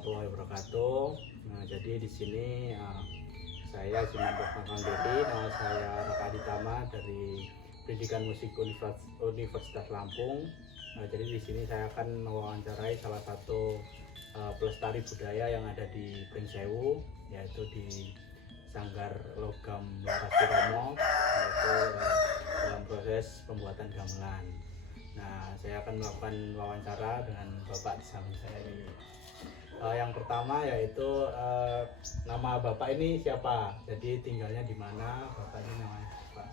warahmatullahi wabarakatuh. Nah, jadi di sini saya Simanto Kandiri, nama saya Raka Aditama dari Pendidikan Musik Universitas Lampung. Nah, jadi di sini saya akan mewawancarai salah satu pelestari budaya yang ada di Pringsewu, yaitu di Sanggar Logam Laras Wiromo, yaitu dalam proses pembuatan gamelan. Nah, saya akan melakukan wawancara dengan Bapak di samping saya ini. Yang pertama yaitu nama Bapak ini siapa? Jadi tinggalnya di mana? Bapak ini namanya Pak?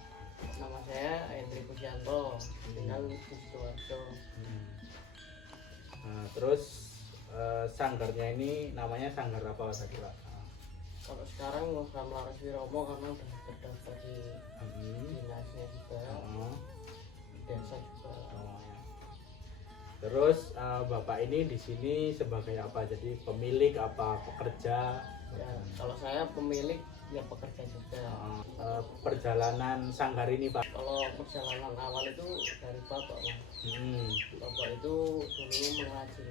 Nama saya Hendri Pujianto, tinggal di Sidoarjo. Nah, terus sanggarnya ini namanya sanggar apa tadi Pak? Kalau sekarang Logam Laras Wiromo karena udah terdaftar di dinasnya juga, desa juga. Terus Bapak ini di sini sebagai apa? Jadi pemilik apa pekerja? Ya, kalau saya pemilik ya pekerja juga. Perjalanan sanggar ini Pak? Kalau perjalanan awal itu dari bapak, Mas. Bapak itu dulunya mengaji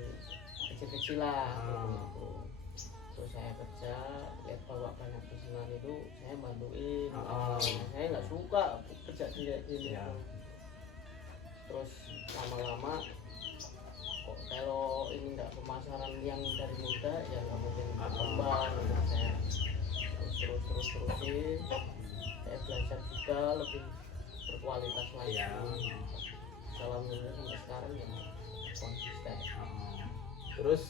kecil-kecil lah. Gitu. Terus saya kerja, lihat bapak banyak pesanan itu saya bantuin. Saya nggak suka kerja gini. Ya. Terus lama-lama kok kalau ini nggak pemasaran yang dari muda ya nggak mungkin berkembang. Saya terusin, saya belajar juga lebih berkualitas lagi. Ya. Alhamdulillah sampai sekarang ya konsisten. Terus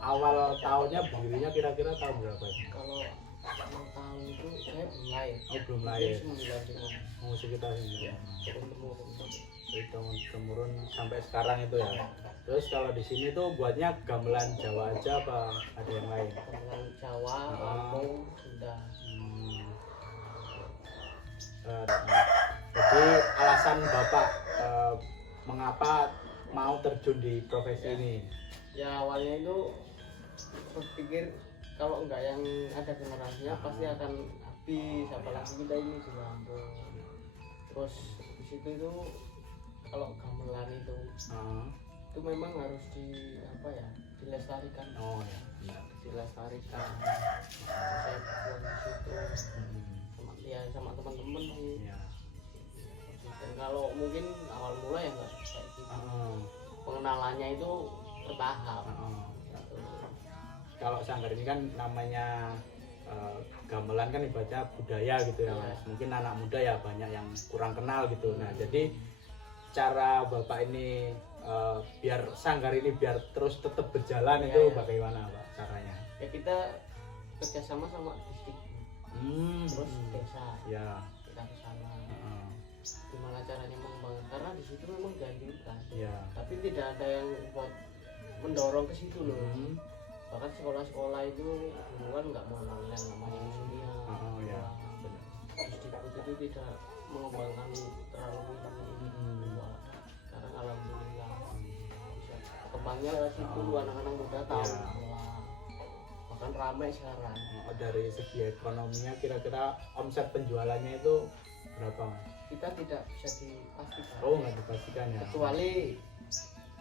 awal tahunnya berdirinya kira-kira tahun berapa ini? Kalau tahun itu saya belum lahir. Oh, belum lahir. 95. Oh, sekitar ini. Turun-temurun. Temurun sampai sekarang itu ya. Terus kalau di sini tuh buatnya gamelan Jawa aja apa ada yang lain? Gamelan Jawa, Lampung, Sunda. Jadi alasan Bapak mengapa mau terjun di profesi ini? Ya awalnya itu berpikir kalau enggak yang ada generasinya pasti akan habis, apalagi kita ini di Lampung. Terus di situ itu kalau gamelan itu memang harus dilestarikan. Oh ya, benar. Dilestarikan. Saya berjuang di situ sama teman-teman sih. Ya. Dan kalau mungkin awal mula ya nggak kayak gitu. Pengenalannya itu bertahap. Gitu. Kalau sanggar ini kan namanya gamelan kan ibaratnya budaya gitu ya Mas. Mungkin anak muda ya banyak yang kurang kenal gitu. Nah, jadi cara Bapak ini biar sanggar ini biar terus tetap berjalan itu bagaimana Pak caranya? Ya kita kerjasama sama distrik, terus desa. Ya. Kita ke sana. Gimana caranya mengembangkan? Karena di situ memang dianjurkan. Ya. Tapi tidak ada yang buat mendorong ke situ loh. Bahkan sekolah-sekolah itu dulu kan nggak mau yang namanya museumnya. Ya. Distrik itu tidak mengembangkan terlalu ini. Sekarang alhamdulillah bisa berkembangnya lewat situ, anak-anak muda tahu. Bahkan ramai sekarang. Dari segi ekonominya kira-kira omset penjualannya itu berapa Mas? Kita tidak bisa dipastikan. Oh, nggak dipastikan ya. Kecuali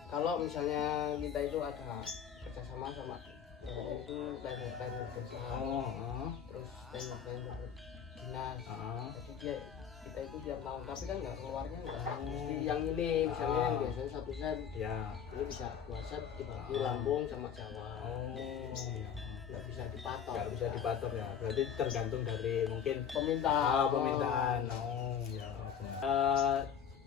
kalau misalnya kita itu ada kerjasama sama itu tender desa, terus tender dinas. Jadi kita itu tiap tahun, tapi kan nggak keluarnya nggak mesti yang ini, misalnya yang biasanya 1 sen, ini bisa 2 sen dibagi Lampung sama Jawa. Nggak bisa dipatok. Nggak bisa dipatok ya. Berarti tergantung dari mungkin permintaan. Ya.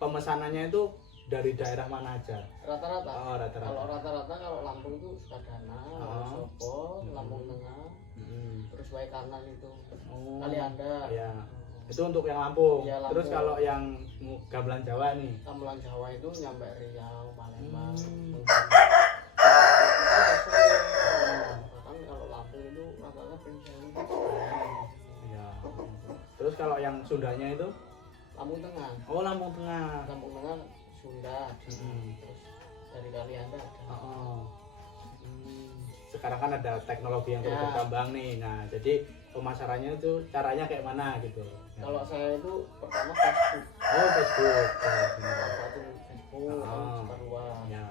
Pemesanannya itu dari daerah mana aja? Rata-rata. Rata-rata. Kalau rata-rata kalau Lampung itu Sukadana, Wonosobo, Lampung Tengah, terus Waikanan itu, Kalianda. Ya. Itu untuk yang Lampung. Ya, Lampung. Terus kalau yang gamelan Jawa nih? Gamelan Jawa itu nyampe Riau, Palembang. Bahkan kalau Lampung itu rata-rata Pringsewu. Ya. Terus kalau yang Sundanya itu? Lampung Tengah. Oh, Lampung Tengah. Lampung Tengah Sunda. Terus dari Kalianda ada. Sekarang kan ada teknologi yang terus berkembang nih. Nah, jadi pemasarannya itu caranya kayak mana gitu? Kalau saya itu pertama Facebook. Oh, Facebook. Satu Facebook, separuhan. Ya.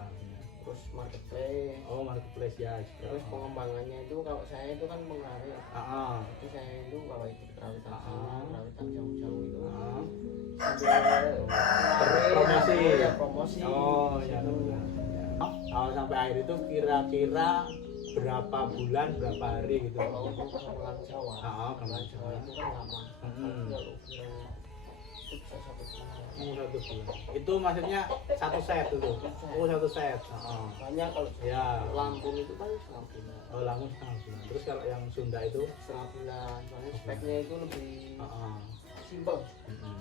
Terus marketplace. Oh, marketplace ya juga. Terus pengembangannya itu kalau saya itu kan pengerawit. Jadi saya itu kalau ikut perawitan sana, perawitan jauh-jauh itu sambil promosi. Ya promosi. Oh ya. Kalau sampai akhir itu kira-kira berapa bulan, berapa hari gitu? Kalau untuk gamelan Jawa, gamelan Jawa itu kan lama. Kalau itu bisa 1 bulan. 1 bulan. Itu maksudnya satu set itu. Oh, satu set. Banyak kalau ya. Lampung itu kan setengah bulan. Oh, Lampung setengah bulan. Terus kalau yang Sunda itu setengah bulan. Soalnya speknya itu lebih simpel.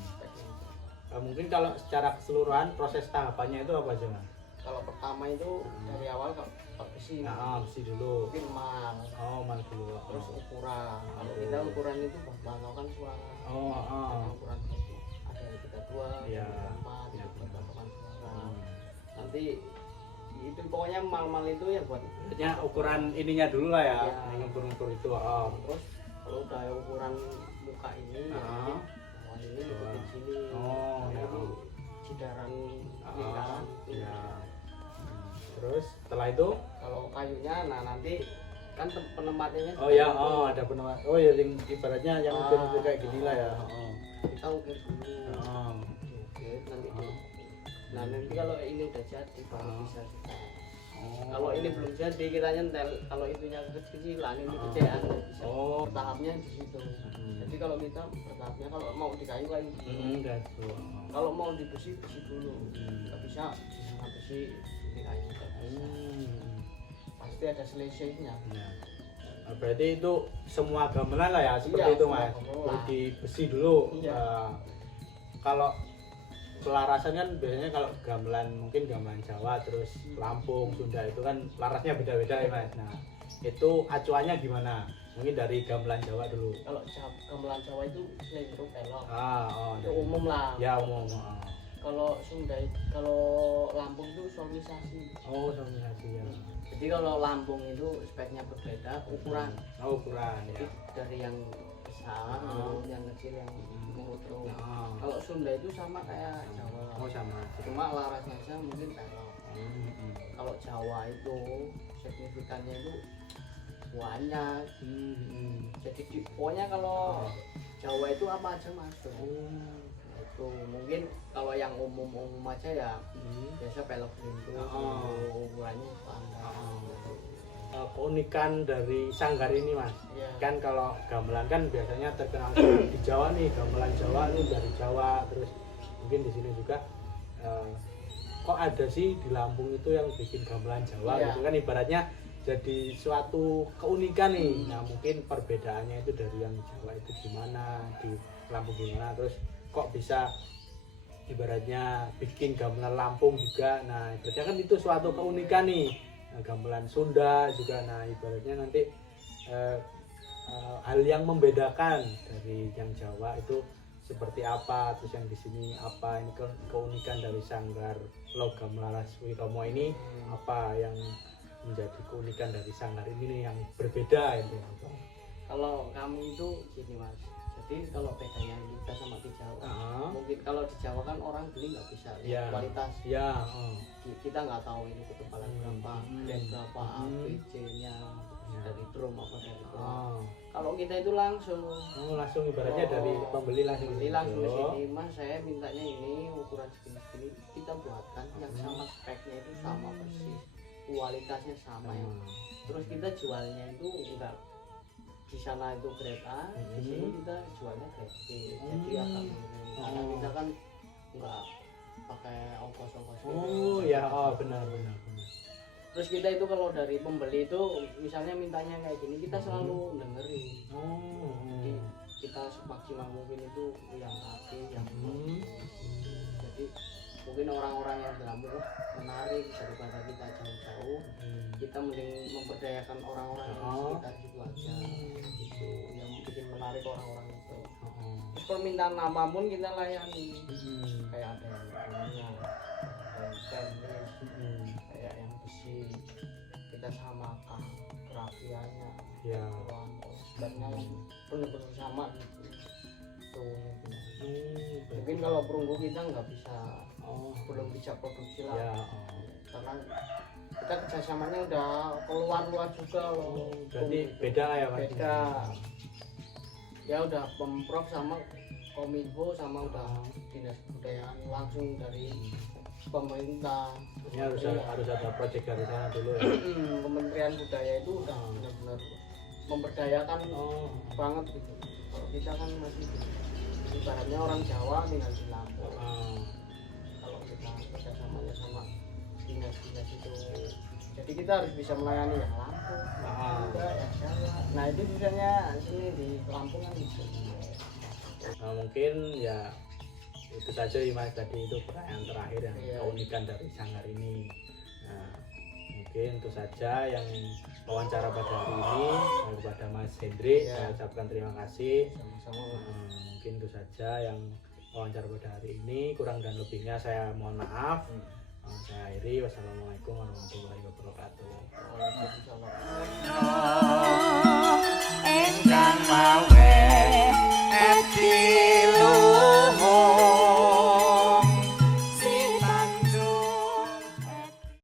Speknya. Mungkin kalau secara keseluruhan proses tahapannya itu apa aja, Mas? Kalau pertama itu dari awal kalau besi. Besi dulu. Mungkin mal. Oh, mal dulu. Terus ukuran. Kalau kita ukuran itu patokan suara. Ukuran ada yang 32, ya. 34, ya. Patokan suara. Nanti itu pokoknya mal-mal itu ya buat. Maksudnya ukuran ininya dulu lah ya. Yang ukur itu. Terus kalau udah ukuran muka ini, ini ikutin sini. Ini cidaran lingkaran itu. Ya. Terus setelah itu kalau kayunya nanti kan penempatnya ada penempat. Oh ya, yang ibaratnya yang ukir-ukir kayak gini lah ya. Kita ukir dulu. Ukir nanti nanti kalau ini udah jadi baru bisa kita. Kalau ini belum jadi kita nyentel, kalau itunya kecil-kecilan ini kecean bisa. Bertahapnya di situ. Jadi kalau kita bertahapnya kalau mau di kayu. Kalau mau di besi dulu. Nggak bisa besi di kayu. Pasti ada selisihnya. Berarti itu semua gamelan lah ya seperti itu, Mas. Di besi dulu. Kalau pelarasan kan biasanya kalau gamelan mungkin gamelan Jawa terus Lampung, Sunda itu kan larasnya beda-beda ya, Mas. Nah, itu acuannya gimana? Mungkin dari gamelan Jawa dulu. Kalau gamelan Jawa itu selendro pelok. Itu dari umum lah. Ya, umum. Kalau Sunda, kalau Lampung itu solmisasi. Solmisasi ya. Jadi kalau Lampung itu speknya berbeda, ukuran. Ukuran ya. Dari yang besar, yang kecil, yang mengutru. Kalau Sunda itu sama kayak Jawa. Sama. Cuma larasnya saja mungkin pelok. Kalau Jawa itu signifikannya itu banyak. Jadi pokoknya kalau Jawa itu apa aja masuk. Itu mungkin kalau yang umum aja ya biasa pelok pintu, ukurannya standar. Keunikan dari sanggar ini, Mas, kan kalau gamelan kan biasanya terkenal di Jawa nih, gamelan Jawa nih dari Jawa, terus mungkin di sini juga kok ada sih di Lampung itu yang bikin gamelan Jawa gitu kan, ibaratnya jadi suatu keunikan nih. Nah, mungkin perbedaannya itu dari yang Jawa itu gimana, di Lampung gimana, terus kok bisa ibaratnya bikin gamelan Lampung juga. Nah, ibaratnya kan itu suatu keunikan nih. Nah, gamelan Sunda juga, nah ibaratnya nanti hal yang membedakan dari yang Jawa itu seperti apa, terus yang di sini apa, ini keunikan dari sanggar logam laras Wiromo ini apa yang menjadi keunikan dari sanggar ini nih yang berbeda itu. Kalau kami itu gini, Mas, jadi kalau bedanya kita sama di Jawa, mungkin kalau di Jawa kan orang beli nggak bisa lihat kualitas. Kita nggak tahu ini ketebalan berapa, brand berapa, ABC-nya dari drum apa dari drum. Kalau kita itu langsung ibaratnya dari pembeli langsung ke sini, Mas, saya mintanya ini ukuran segini, kita buatkan yang sama, speknya itu sama persis, kualitasnya sama ya. Terus kita jualnya itu enggak di sana itu grade A, di sini kita jualnya grade B. Jadi agak karena kita kan enggak pakai ongkos-ongkos. Benar. Terus kita itu kalau dari pembeli itu misalnya mintanya kayak gini, kita selalu dengerin. Jadi kita semaksimal mungkin itu yang rapi, yang jadi mungkin orang-orang yang dalam menarik daripada kita jauh-jauh, kita mending memberdayakan orang-orang yang sekitar situ aja, gitu yang bikin menarik orang-orang itu. Terus permintaan nama pun kita layani, kayak ada yang punya, ada yang stainless, kayak yang besi, kita samakan kerapiannya, speknya yang benar-benar sama gitu. Mungkin kalau perunggu kita nggak bisa, belum bisa produksi lah, karena kita kerjasamanya udah keluar luar juga loh. Berarti beda lah ya Mas? Beda. Ya udah Pemprov sama Kominfo sama udah dinas kebudayaan langsung dari pemerintah. Ini harus ada proyek dari sana dulu ya. Kementerian Budaya itu udah benar-benar memberdayakan banget gitu. Kalau kita kan masih ibaratnya orang Jawa tinggal di Lampung. Kalau kita kerjasamanya sama dinas-dinas itu, jadi kita harus bisa melayani yang Lampung, juga yang Jawa. Nah itu biasanya sini di Lampung kan gitu. Nah, mungkin ya itu saja ya Mas, tadi itu pertanyaan terakhir yang keunikan dari sanggar ini. Nah, mungkin itu saja yang wawancara pada hari ini. Kepada Mas Hendrik saya ucapkan terima kasih. Sama-sama. Mungkin itu saja yang wawancara pada hari ini, kurang dan lebihnya saya mohon maaf. Saya akhiri, wassalamualaikum warahmatullahi wabarakatuh. Waalaikumsalam.